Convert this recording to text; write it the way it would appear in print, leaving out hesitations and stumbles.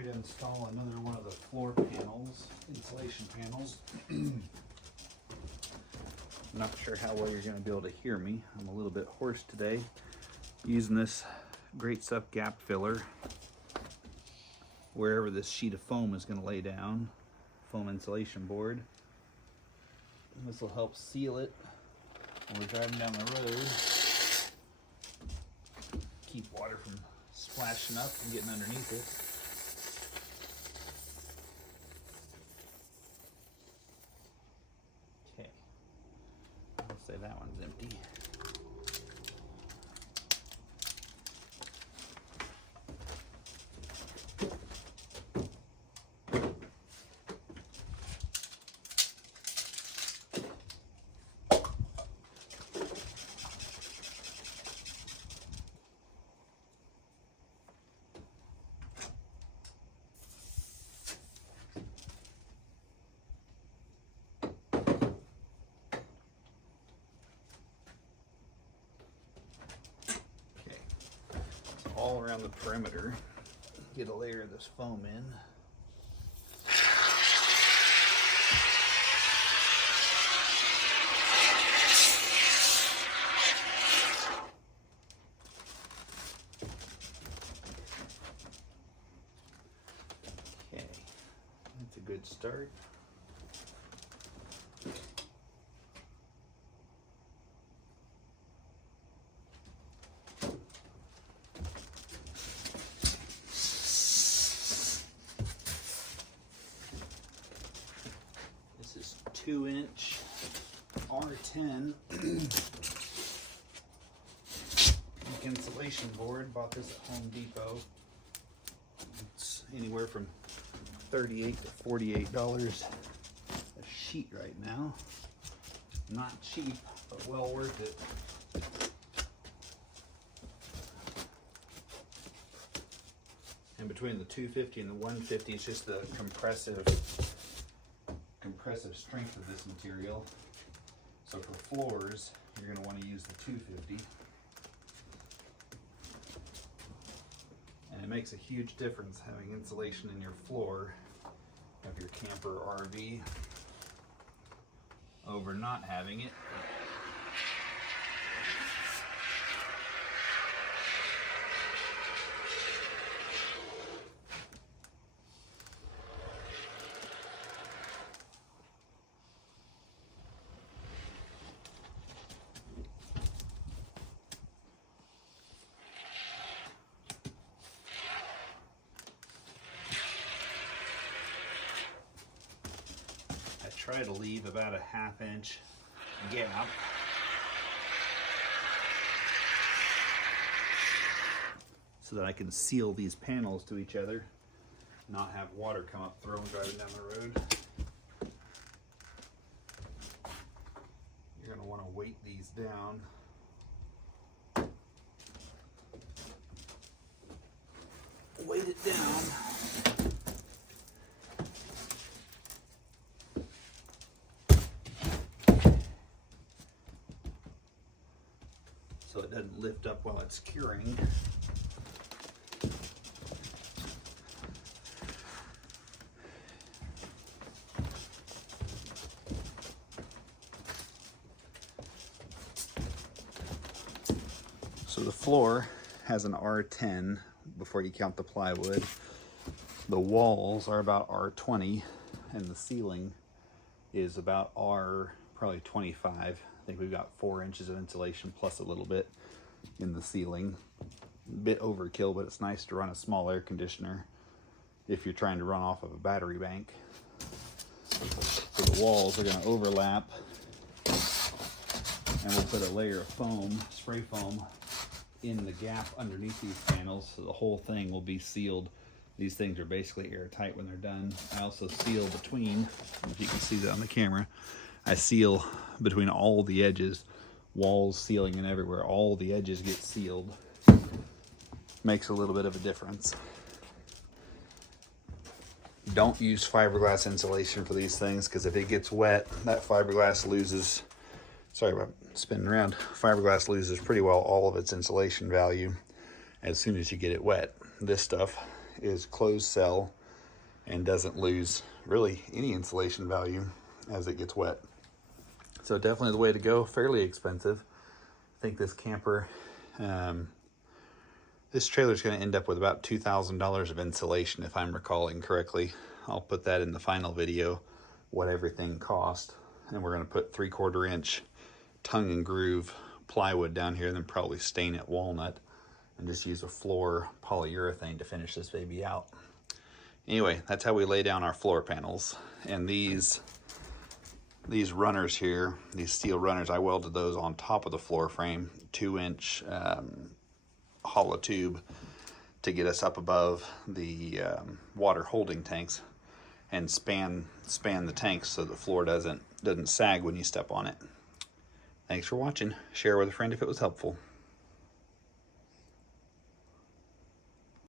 ready to install another one of the floor panels, insulation panels. I'm not sure how well you're going to be able to hear me. I'm a little bit hoarse today. Using this Great Stuff gap filler wherever this sheet of foam is going to lay down, foam insulation board. And this will help seal it when we're driving down the road. Keep water from splashing up and getting underneath it. Okay, let's say that one's empty. All around the perimeter, get a layer of this foam in. Okay, that's a good start. This is 2-inch R10 insulation board. Bought this at Home Depot. It's anywhere from $38 to $48 a sheet right now. Not cheap, but well worth it. And between the 250 and the 150, it's just the compressive strength of this material. So for floors, you're going to want to use the 250. And it makes a huge difference having insulation in your floor of your camper or RV over not having it. Try to leave about a 1/2 inch gap so that I can seal these panels to each other, not have water come up through them driving down the road. You're going to want to weight these down. Weight it down. So it doesn't lift up while it's curing. So the floor has an R10 before you count the plywood. The walls are about R20 and the ceiling is about probably 25. I think we've got 4 inches of insulation plus a little bit in the ceiling. A bit overkill, but it's nice to run a small air conditioner if you're trying to run off of a battery bank. So the walls are going to overlap, and we'll put a layer of foam, spray foam, in the gap underneath these panels, so the whole thing will be sealed. These things are basically airtight when they're done. I also seal between, if you can see that on the camera, I seal between all the edges, walls, ceiling, and everywhere. All the edges get sealed. Makes a little bit of a difference. Don't use fiberglass insulation for these things, because if it gets wet, that fiberglass loses, sorry about spinning around, fiberglass loses pretty well all of its insulation value as soon as you get it wet. This stuff is closed cell and doesn't lose really any insulation value as it gets wet. So definitely the way to go. Fairly expensive. I think this camper, this trailer is going to end up with about $2,000 of insulation, if I'm recalling correctly. I'll put that in the final video, what everything cost. And we're going to put 3/4 inch tongue and groove plywood down here, and then probably stain it walnut, and just use a floor polyurethane to finish this baby out. Anyway, that's how we lay down our floor panels. And these runners here, these steel runners, I welded those on top of the floor frame, 2-inch hollow tube to get us up above the water holding tanks, and span the tanks so the floor doesn't sag when you step on it. Thanks for watching. Share with a friend if it was helpful.